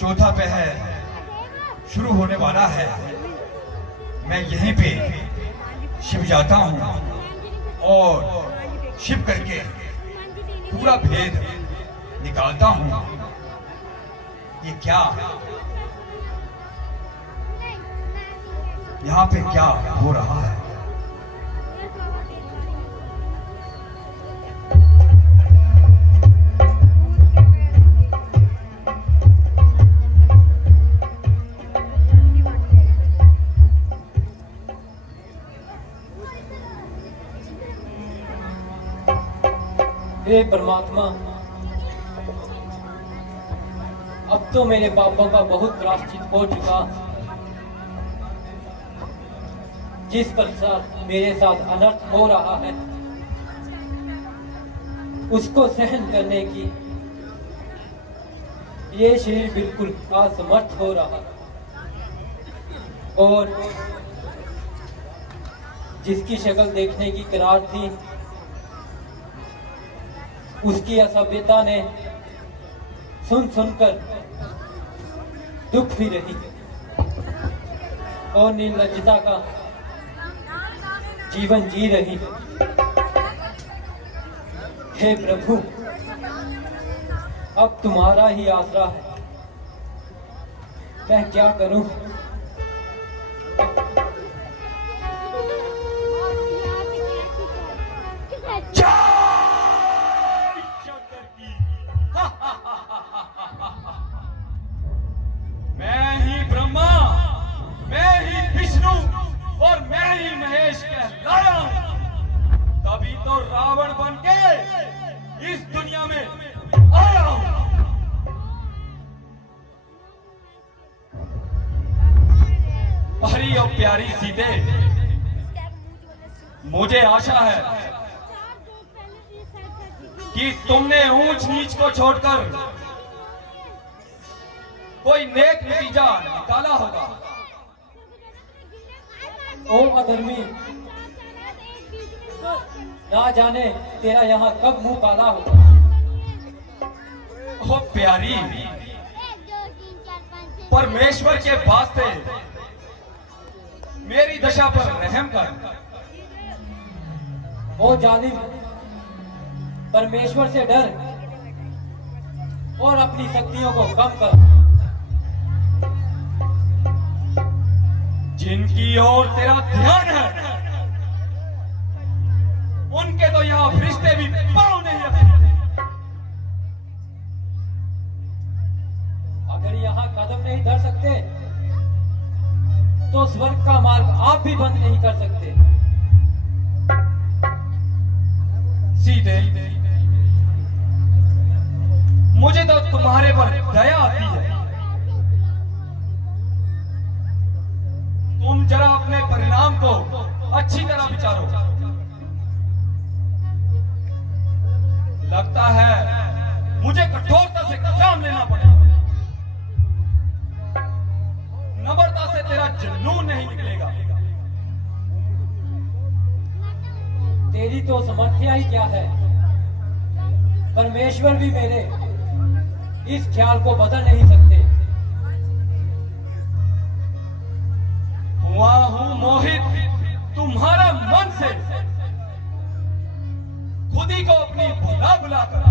चौथा पहर शुरू होने वाला है। मैं यहीं पे छिप जाता हूँ और छिप करके पूरा भेद निकालता हूँ। ये क्या, यहाँ पे क्या हो रहा है? हे परमात्मा, अब तो मेरे पापों का बहुत प्रायश्चित हो चुका। जिस प्रकार मेरे साथ अनर्थ हो रहा है उसको सहन करने की ये शरीर बिल्कुल असमर्थ हो रहा और जिसकी शक्ल देखने की करार थी उसकी असभ्यता ने सुन सुनकर दुख भी रही और निर्लज्जता का जीवन जी रही। हे प्रभु, अब तुम्हारा ही आसरा है, मैं क्या करूं? मैं ही ब्रह्मा, मैं ही विष्णु और मैं ही महेश कहलाया हूं। तभी तो रावण बन के इस दुनिया में आया हूं। हरी और प्यारी सीते, मुझे आशा है कि तुमने ऊंच नीच को छोड़कर कोई नेक नतीजा निकाला होगा। ओ अधर्मी, ना जाने तेरा यहाँ कब मुंह काला होगा। ओ प्यारी, परमेश्वर के वास्ते मेरी दशा पर रहम कर। ओ जालिम, परमेश्वर से डर और अपनी शक्तियों को कम कर। जिनकी ओर तेरा ध्यान है उनके तो यहाँ फरिश्ते भी पाँव नहीं रख सकते। अगर यहाँ कदम नहीं धर सकते तो स्वर्ग का मार्ग आप भी बंद नहीं कर सकते। सीधे मुझे तो तुम्हारे पर दया आती है। तुम जरा अपने परिणाम को अच्छी तरह विचारो। लगता है मुझे कठोरता से काम लेना पड़ेगा। नम्रता से तेरा जुनून नहीं निकलेगा। तेरी तो समर्थ्या ही क्या है, परमेश्वर भी मेरे इस ख्याल को बदल नहीं सकते। हुआ हूं मोहित तुम्हारा मन से, खुद ही को अपनी भुला भुला कर।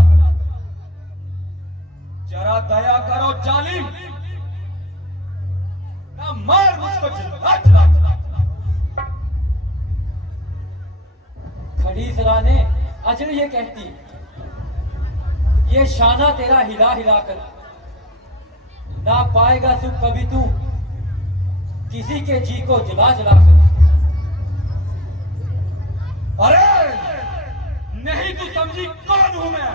जरा दया करो जालिम, ना मार मुझको चिल्ला चिल्ला। खड़ी सराने अजर ये कहती, ये शाना तेरा हिला हिला कर ना पाएगा सुख कभी तू किसी के जी को जला जला कर। अरे नहीं तू समझी कौन हूं मैं?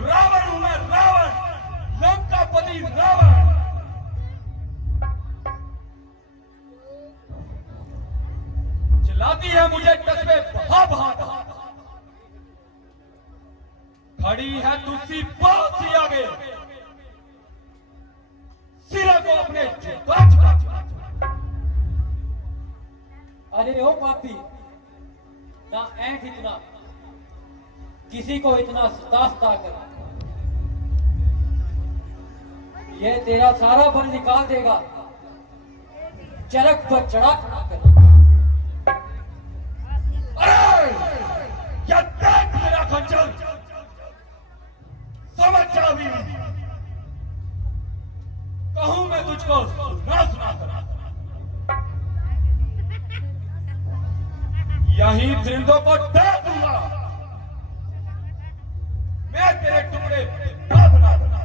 रावण हूं मैं, रावण, लंकापति रावण। चिल्लाती है मुझे कस्बे बहा बहा। खड़ी है तुझसी बहुत सी आगे, सिरे को अपने झुका झुका। अरे ओ पापी, ना ऐंठ इतना, किसी को इतना सता कर। ये तेरा सारा बल निकाल देगा, चरक पर चढ़ा खड़ा कर। अरे ये देख मेरा खंजर, समझ जा भी, कहूं मैं तुझको सुना सुना कर, यही परिंदों को दे दूंगा, मैं तेरे टुकड़े ना बना दूंगा।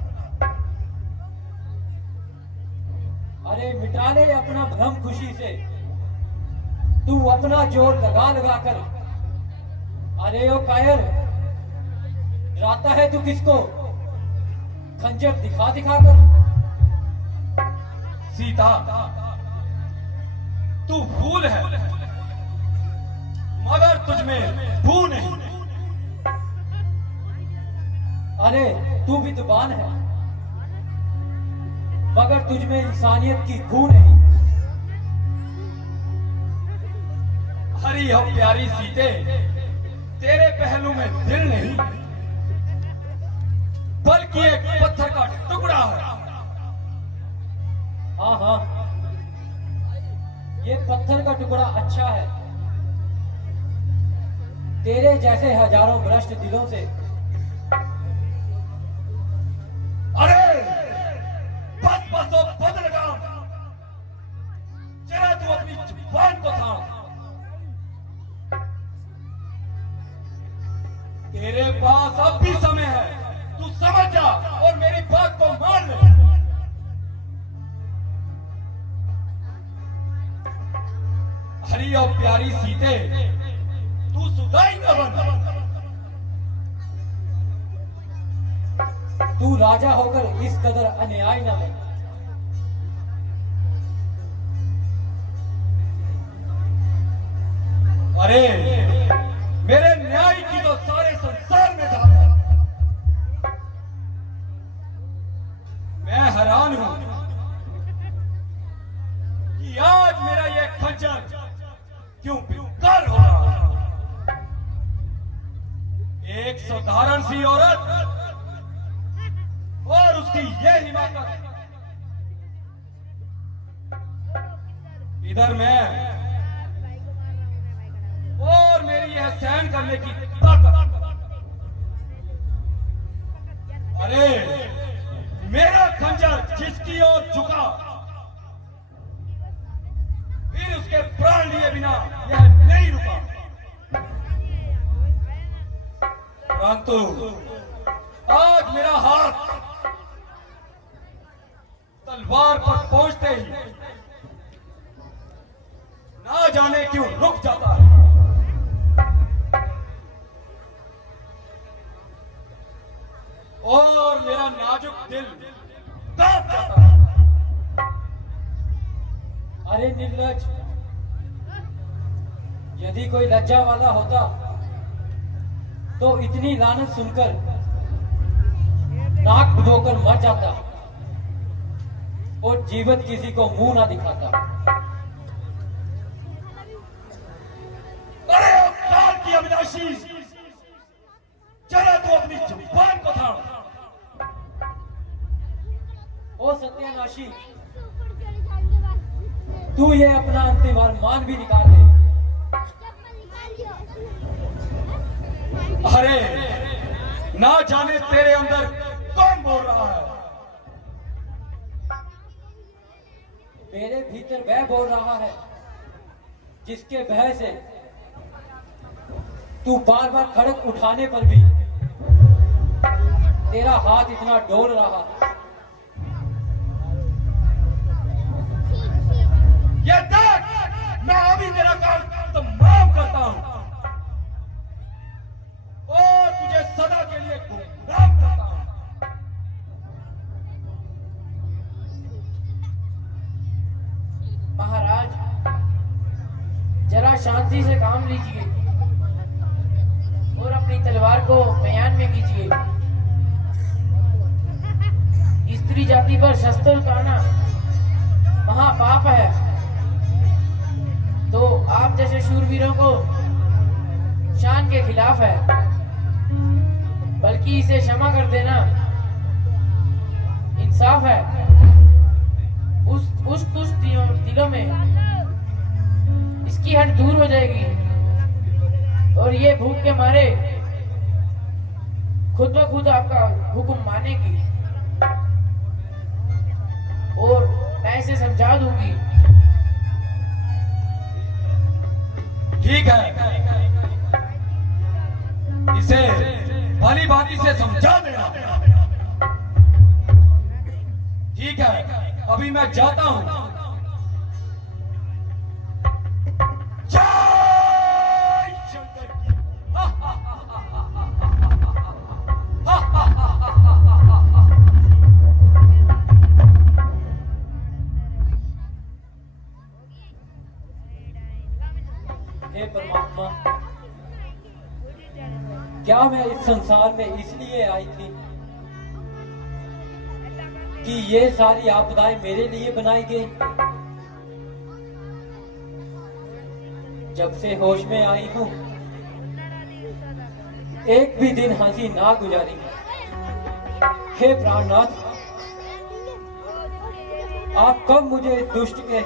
अरे मिटा ले अपना भ्रम खुशी से, तू अपना जोर लगा लगा कर। अरे ओ कायर, डराता है तू किसको? खंजर दिखा दिखा कर। सीता, तू फूल है मगर तुझमें भू नहीं। अरे तू विद्वान है मगर तुझमें इंसानियत की भू नहीं। हरी हो प्यारी सीते, तेरे पहलू में दिल नहीं बल्कि एक पत्थर का टुकड़ा है। हाँ हाँ, ये पत्थर का टुकड़ा अच्छा है। तेरे जैसे हजारों भ्रष्ट दिलों से। अरे बस बस ओ बदल लगाम, जरा तू अपनी जुबान को थाम। तेरे पास अब भी समय है, तू समझ जा और मेरी बात को मान ले। हरी और प्यारी सीते, तू सुधाई न बन। तू राजा होकर इस कदर अन्याय न बन। अरे मेरे न्याय की तो सारे संसार में धाक है। मैं हैरान हूं कि आज मेरा ये खंजर क्यों बेकार हो रहा है। एक साधारण सी औरत और उसकी ये हिमाकत, इधर मैं और मेरी यह सहन करने की ताकत। अरे मेरा खंजर जिसकी ओर झुका, फिर उसके प्राण लिए बिना यह नहीं रुका। परंतु आज मेरा हाथ तलवार पर पहुंचते ही ना जाने क्यों रुक जाता है। और मेरा नाजुक दिल कांप जाता है। अरे निर्लज, यदि कोई लज्जा वाला होता तो इतनी लानत सुनकर नाक डुबोकर मर जाता और जीवित किसी को मुंह ना दिखाता। अरे काल की अविनाशी, चला तू अपनी जुबान को थाम। ओ सत्यानाशी, तू ये अपना अंतिम अरमान भी निकाल दे। अरे ना जाने तेरे अंदर कौन बोल रहा है। मेरे भीतर वह बोल रहा है जिसके भय से तू बार बार खड़क उठाने पर भी तेरा हाथ इतना डोल रहा है। ये देख, मैं अभी तेरा काम तमाम करता हूं और तुझे सदा के लिए गुमराह करता हूं। महाराज, जरा शांति से काम लीजिए और अपनी तलवार को म्यान में कीजिए। स्त्री जाति पर शस्त्र उतारना महापाप है, तो आप जैसे शूरवीरों को शान के खिलाफ है। बल्कि इसे क्षमा कर देना साफ है। उस तुष दिलों में इसकी हट दूर हो जाएगी और ये भूख के मारे खुद ब खुद आपका हुक्म मानेगी और मैं इसे समझा दूंगी। ठीक है, इसे भली भांति से समझा देना। ठीक है, अभी मैं जाता हूं। जय शंकर की। हे परमात्मा, क्या मैं इस संसार में इसलिए आई थी कि ये सारी आपदाएं मेरे लिए बनाई गई? जब से होश में आई हूं, एक भी दिन हंसी ना गुजारी। हे प्राणनाथ, आप कब मुझे इस दुष्ट के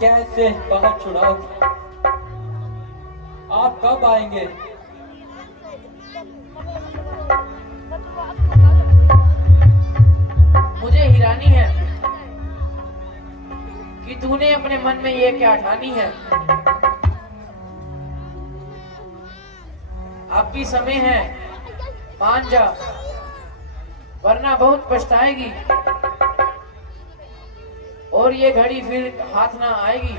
कैद से बाहर छुड़ाओगे? आप कब आएंगे? मुझे हैरानी है कि तूने अपने मन में ये क्या ठानी है। अब भी समय है, मान जा, वरना बहुत पछताएगी और ये घड़ी फिर हाथ ना आएगी।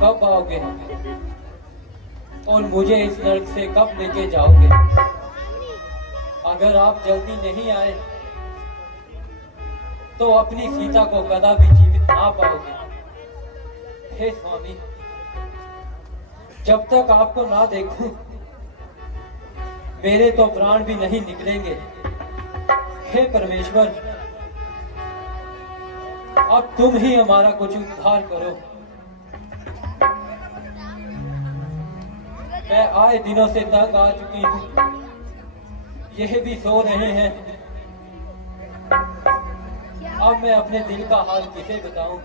कब आओगे और मुझे इस नर्क से कब लेके जाओगे? अगर आप जल्दी नहीं आए तो अपनी सीता को कदापि जीवित ना पाओगे। हे स्वामी, जब तक आपको ना देखूं मेरे तो प्राण भी नहीं निकलेंगे। हे परमेश्वर, अब तुम ही हमारा कुछ उद्धार करो। मैं आए दिनों से तंग आ चुकी हूँ, यह भी सो रहे हैं। अब मैं अपने दिल का हाल किसे बताऊं?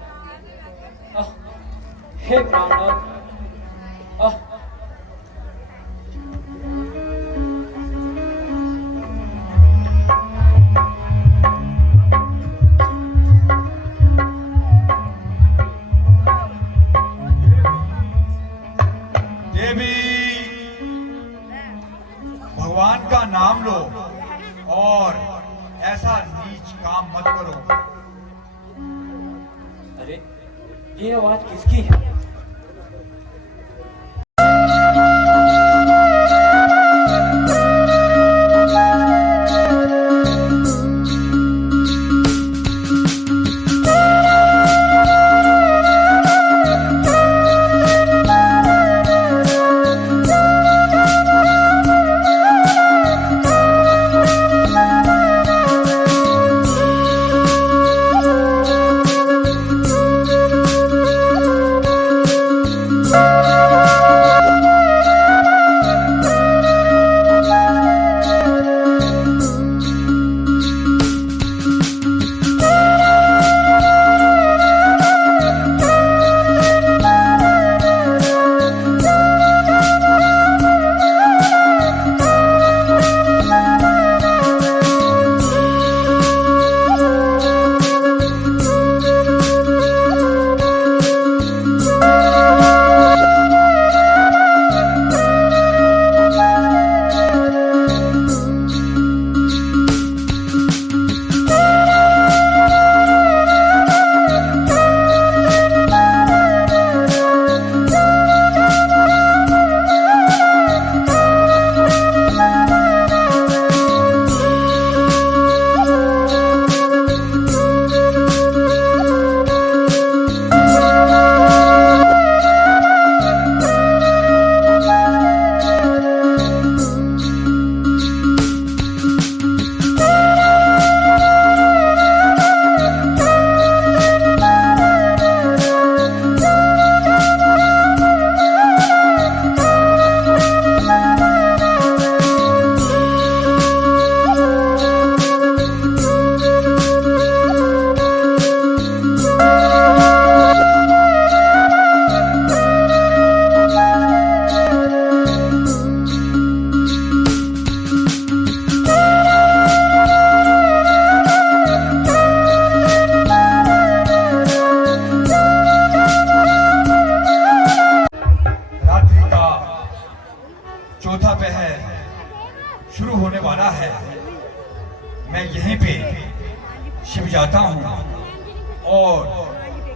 हे प्राणनाथ, भगवान का नाम लो और ऐसा नीच काम मत करो। अरे ये आवाज किसकी है?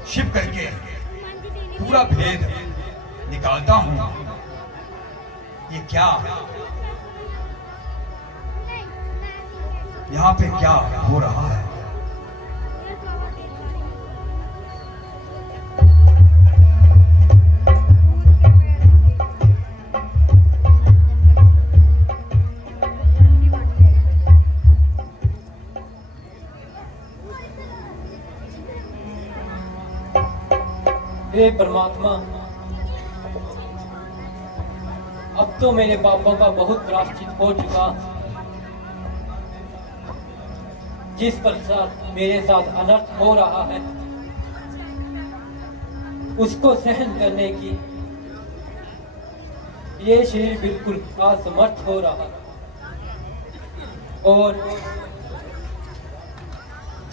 छिप करके पूरा भेद निकालता हूं। ये क्या, यहाँ पे क्या हो रहा है? हे परमात्मा, अब तो मेरे पापों का बहुत प्रायश्चित हो चुका। जिस प्रकार मेरे साथ अनर्थ हो रहा है, उसको सहन करने की ये शरीर बिल्कुल असमर्थ हो रहा, और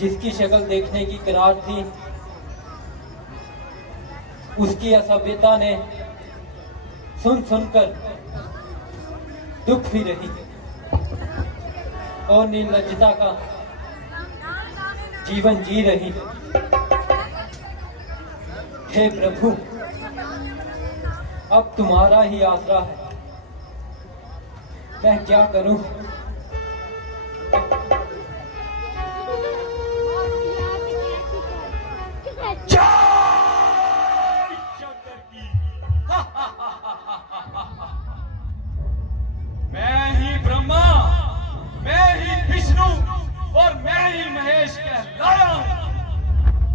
जिसकी शक्ल देखने की करार थी, उसकी असभ्यता ने सुन सुनकर दुख भी रही, और निर्लज्जता का जीवन जी रही। हे प्रभु, अब तुम्हारा ही आसरा है, मैं क्या करूं? मैं ही ब्रह्मा, मैं ही विष्णु और मैं ही महेश कहलाया हूं।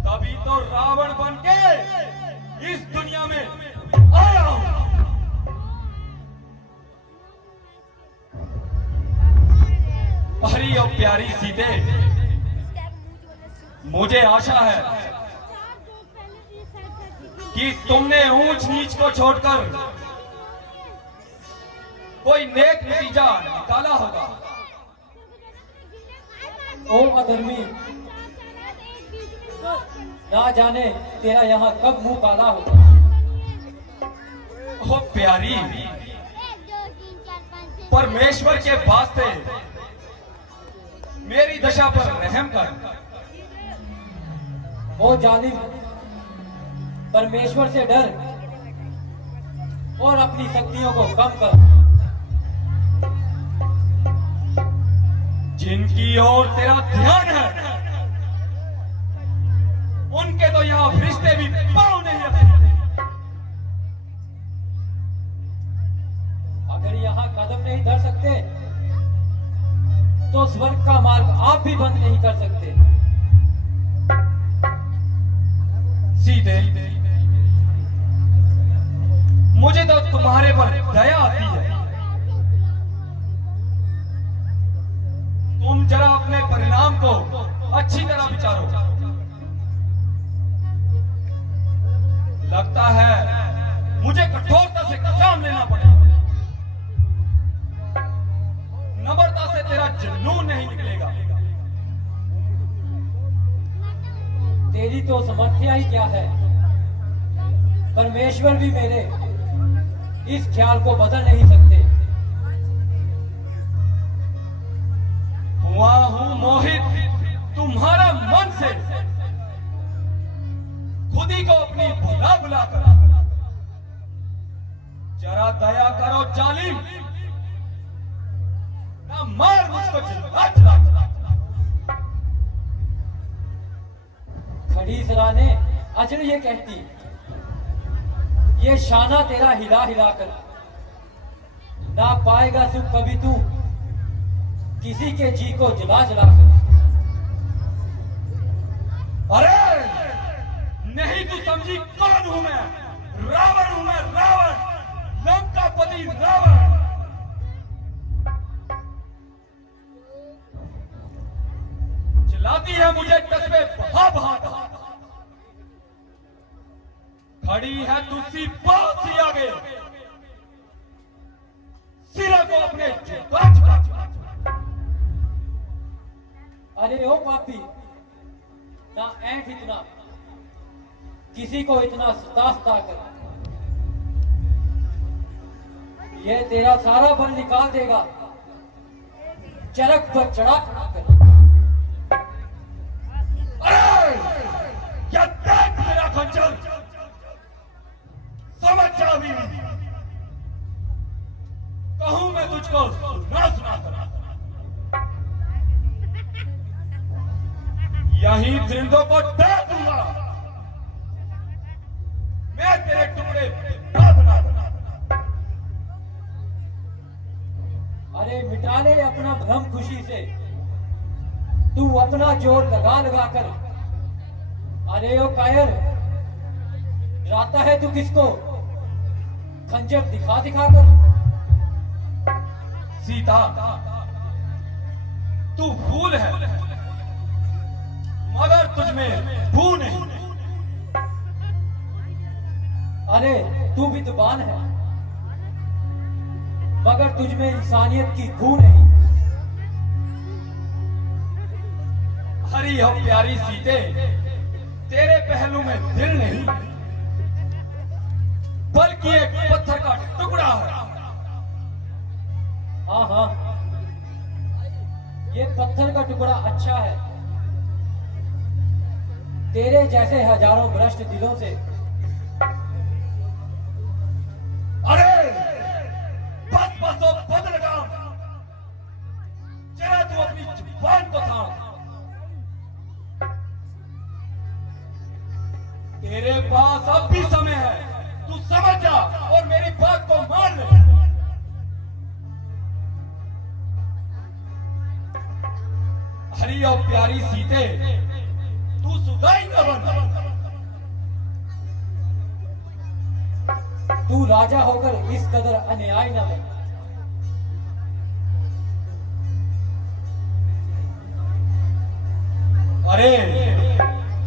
तभी तो रावण बन के इस दुनिया में आया हूं। हरी और प्यारी सीते, मुझे आशा है कि तुमने ऊंच नीच को छोड़कर कोई नेक नतीजा निकाला होगा। ओ अधर्मी, ना जाने तेरा यहाँ कब मुंह काला होगा। ओ प्यारी, परमेश्वर के वास्ते मेरी दशा पर रहम कर। ओ जालिम, परमेश्वर से डर और अपनी शक्तियों को कम कर। जिनकी ओर तेरा ध्यान है, उनके तो यहाँ फरिश्ते भी पांव नहीं रख सकते। अगर यहाँ कदम नहीं धर सकते, तो स्वर्ग का मार्ग आप भी बंद नहीं कर सकते। सीधे मुझे तो तुम्हारे पर दया आती है। तुम जरा अपने परिणाम को अच्छी तरह विचारो। लगता है मुझे कठोरता से काम लेना पड़ेगा। नम्रता से तेरा जुनून नहीं निकलेगा। तेरी तो समस्या ही क्या है? परमेश्वर भी मेरे इस ख्याल को बदल नहीं सकते। हुआ हूं मोहित तुम्हारा मन से, खुद ही को अपनी बुला बुला कर। जरा दया करो जालिम, ना मार मुझको चिल्ला चिल्ला। खड़ी सराने अजर ये कहती, ये शाना तेरा हिला हिला कर ना पाएगा सुख कभी तू किसी के जी को जला जला कर। अरे नहीं तू समझी कौन हूं मैं? रावण हूं मैं, रावण, लंकापति रावण। चिल्लाती है मुझे कस्बे बहा बहा कर। खड़ी है तुझसी बहुत सी आगे, सिरा को अपने झुका झुका झुका। अरे ओ पापी, ना ऐंठ इतना, किसी को इतना सता कर। ये तेरा सारा बल निकाल देगा, चरक पर चढ़ा चढ़ा कर। अरे क्या देख मेरा परिंदों को डाल दूंगा। मैं तेरे टुकड़े ना बना दूंगा। अरे मिटा ले अपना भ्रम खुशी से, तू अपना जोर लगा लगा कर। अरे ओ कायर, डराता है तू किसको? खंजर दिखा दिखा कर। सीता, तू फूल है मगर तुझमें भू नहीं। अरे तू विद्वान है मगर तुझमें इंसानियत की भू नहीं। हरी हो प्यारी सीते, तेरे पहलू में दिल नहीं बल्कि एक पत्थर का टुकड़ा है। हाँ हाँ, ये पत्थर का टुकड़ा अच्छा है। तेरे जैसे हजारों भ्रष्ट दिलों से। अरे बस बस ओ बदल लगाम, जरा तू अपनी जुबान को थाम। तेरे पास अब भी समय है, तू समझ जा और मेरी बात को मान ले। हरी और प्यारी सीते, तू सुदाई न बन। तू राजा होकर इस कदर अन्याय न बन। अरे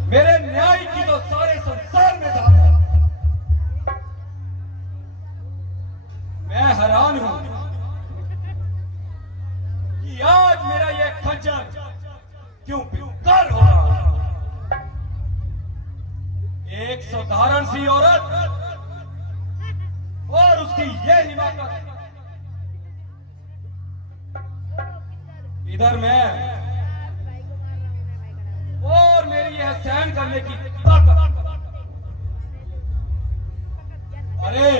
मेरे न्याय की तो सारे संसार में धाक है। मैं हैरान हूं कि आज मेरा ये खंजर क्यों बेकार हो रहा है। एक साधारण सी औरत और उसकी ये हिमाकत, इधर मैं और मेरी यह सहन करने की ताकत। अरे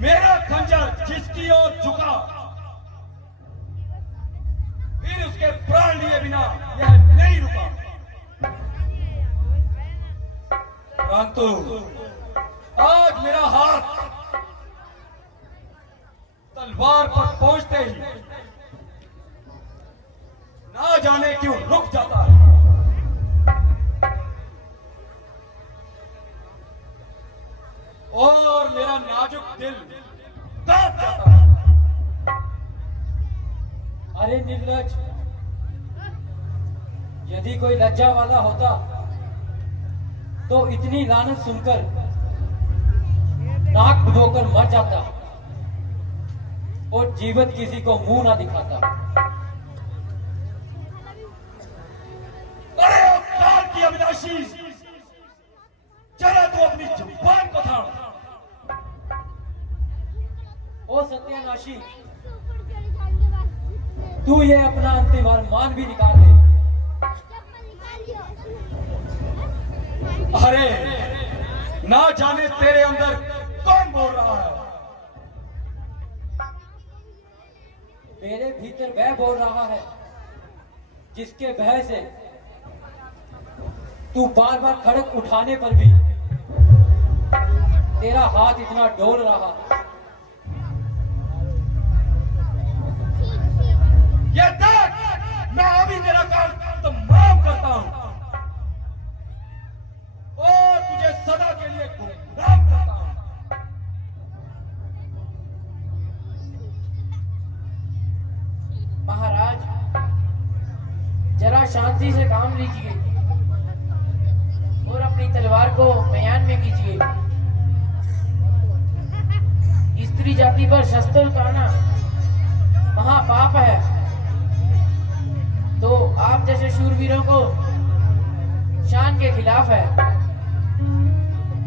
मेरा खंजर जिसकी ओर झुका, फिर उसके प्राण लिए बिना यह नहीं रुका। परंतु आज मेरा हाथ तलवार पर पहुंचते ही ना जाने क्यों रुक जाता है। और मेरा नाजुक दिल कांप जाता है। अरे निर्लज, यदि कोई लज्जा वाला होता तो इतनी लानत सुनकर नाक डुबोकर मर जाता और जीवित किसी को मुंह ना दिखाता। अरे काल की अविनाशी, चला तू अपनी जुबान को थाम। ओ सत्यानाशी, तू ये अपना अंतिम अरमान भी निकाल दे। अरे ना जाने तेरे अंदर कौन बोल रहा है। मेरे भीतर वह बोल रहा है जिसके भय से तू बार बार खड़क उठाने पर भी तेरा हाथ इतना डोल रहा है। ये देख, मैं अभी तेरा काम तमाम करता हूं और तुझे सदा के लिए गुमराह करता हूं। महाराज, जरा शांति से काम लीजिए और अपनी तलवार को म्यान में कीजिए। स्त्री जाति पर शस्त्र उतारना महापाप है, तो आप जैसे शूरवीरों को शान के खिलाफ है।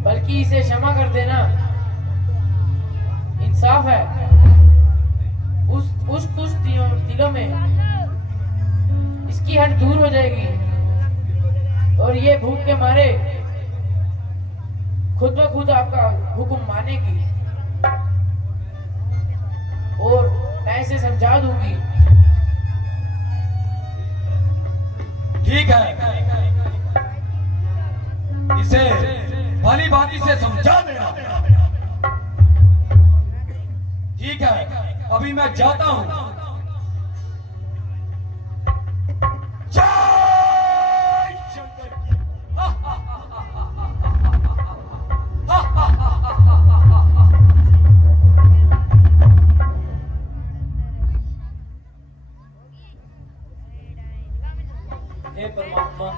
बल्कि इसे क्षमा कर देना इंसाफ है। उस दिलों में इसकी हट दूर हो जाएगी और ये भूख के मारे खुद ब खुद आपका हुक्म मानेगी और मैं इसे समझा दूंगी। ठीक है, इसे भली भांति से समझा देना। ठीक है, अभी मैं जाता हूं। जय शंकर की। हे परमात्मा,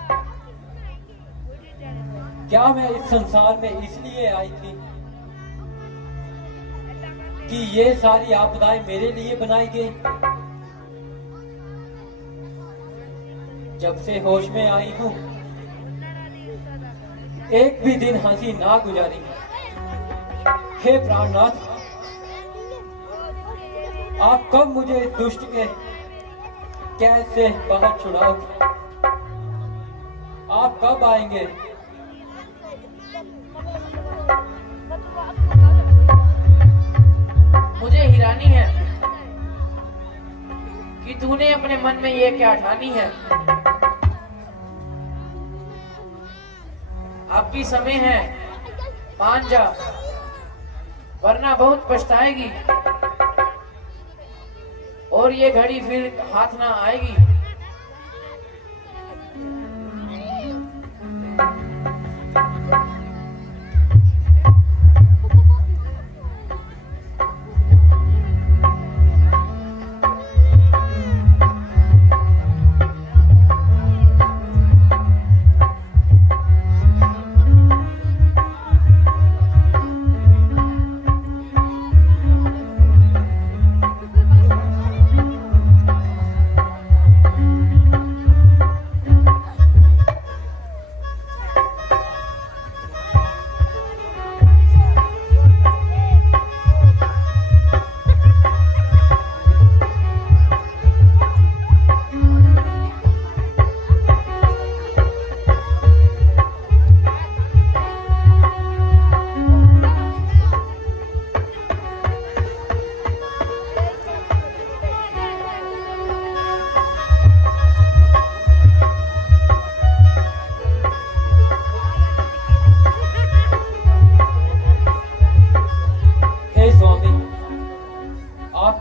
क्या मैं इस संसार में इसलिए आई थी कि ये सारी आपदाएं मेरे लिए बनाई गई? जब से होश में आई हूं, एक भी दिन हंसी ना गुजारी। हे प्राणनाथ, आप कब मुझे इस दुष्ट के कैसे बाहर छुड़ाओगे? आप कब आएंगे? मुझे हैरानी है कि तूने अपने मन में ये क्या ठानी है। अब भी समय है, मान जा, वरना बहुत पछताएगी और ये घड़ी फिर हाथ ना आएगी।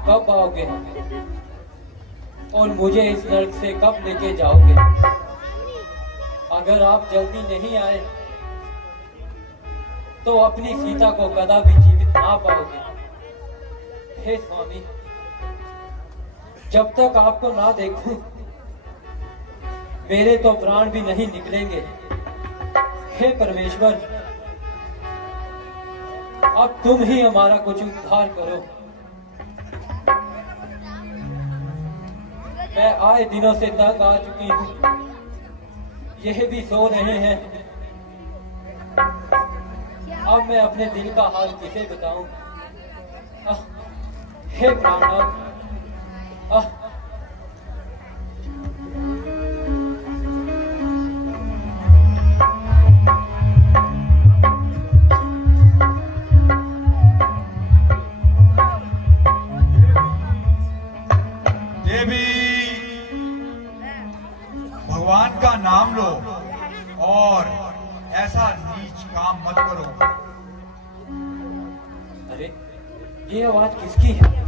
कब आओगे और मुझे इस नर्क से कब लेके जाओगे? अगर आप जल्दी नहीं आए तो अपनी सीता को कदापि जीवित ना पाओगे। हे स्वामी, जब तक आपको ना देखूं मेरे तो प्राण भी नहीं निकलेंगे। हे परमेश्वर, अब तुम ही हमारा कुछ उद्धार करो। मैं आए दिनों से तंग आ चुकी हूँ, यह भी सो रहे हैं। अब मैं अपने दिल का हाल किसे बताऊं? हे प्राणनाथ, देवी, भगवान का नाम लो और ऐसा नीच काम मत करो। अरे ये आवाज किसकी है?